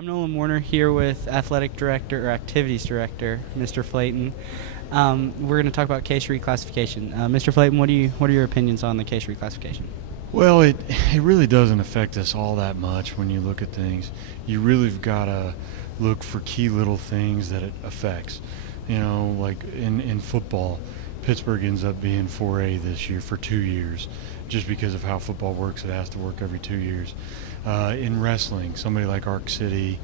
I'm Nolan Warner here with Athletic Director or Activities Director, Mr. Flaton. We're going to talk about case reclassification. Mr. Flaton, what are your opinions on the case reclassification? Well, it really doesn't affect us all that much when you look at things. You really have got to look for key little things that it affects. You know, like in football, Pittsburgh ends up being 4A this year for 2 years. Just because of how football works, it has to work every 2 years. In wrestling, somebody like Arc City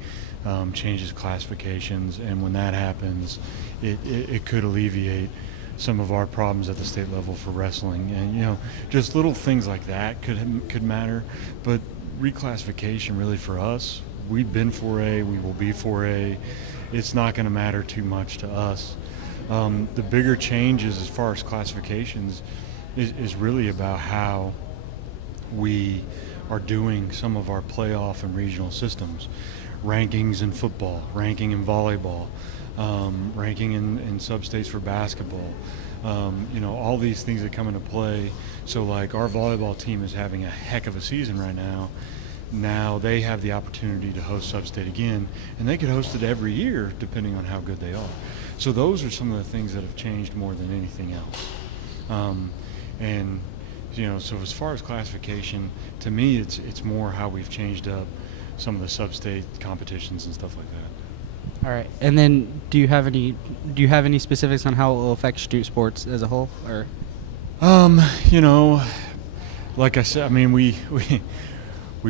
changes classifications, and when that happens, it could alleviate some of our problems at the state level for wrestling. And just little things like that could matter. But reclassification, really, for us, we've been 4A, we will be 4A. It's not going to matter too much to us. The bigger changes as far as classifications is really about how we are doing some of our playoff and regional systems. Rankings in football, ranking in volleyball, ranking in sub-states for basketball. All these things that come into play. So like our volleyball team is having a heck of a season right now. Now they have the opportunity to host sub-state again, and they could host it every year depending on how good they are. So those are some of the things that have changed more than anything else. So as far as classification, to me, it's more how we've changed up some of the sub-state competitions and stuff like that. All right. And then do you have any specifics on how it will affect student sports as a whole, or? Like I said, I mean, we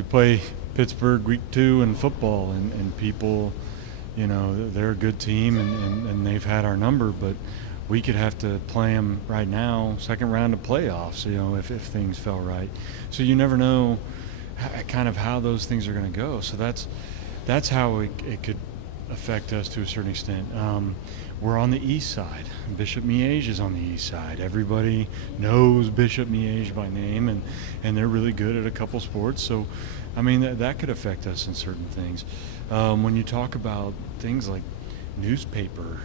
play Pittsburgh week 2 in football, and people, they're a good team, and they've had our number, but we could have to play them right now, second round of playoffs, if things fell right. So you never know kind of how those things are going to go. So that's how it could affect us to a certain extent. We're on the east side. Bishop Miege is on the east side. Everybody knows Bishop Miege by name, and they're really good at a couple sports. So, I mean, that could affect us in certain things. When you talk about things like newspaper,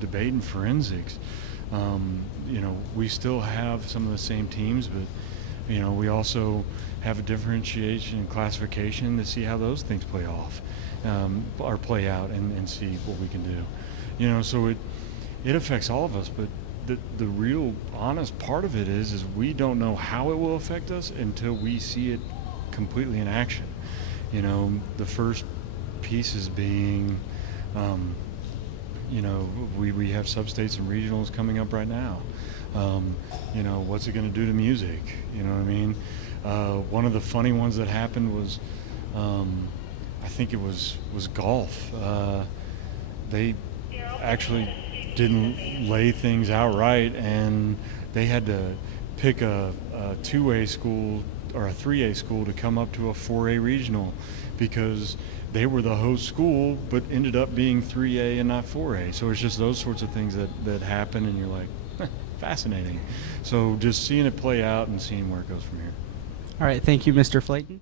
debate and forensics, we still have some of the same teams, but we also have a differentiation in classification to see how those things play off or play out and see what we can do. So it affects all of us, but the real honest part of it is we don't know how it will affect us until we see it completely in action. The first pieces being we have sub-states and regionals coming up right now. What's it going to do to music? You know what I mean? One of the funny ones that happened was, I think it was golf. They actually didn't lay things out right, and they had to pick a 2A school or a 3A school to come up to a 4A regional because they were the host school but ended up being 3A and not 4A. So it's just those sorts of things that happen, and you're like, fascinating. So just seeing it play out and seeing where it goes from here. All right. Thank you, Mr. Flaton.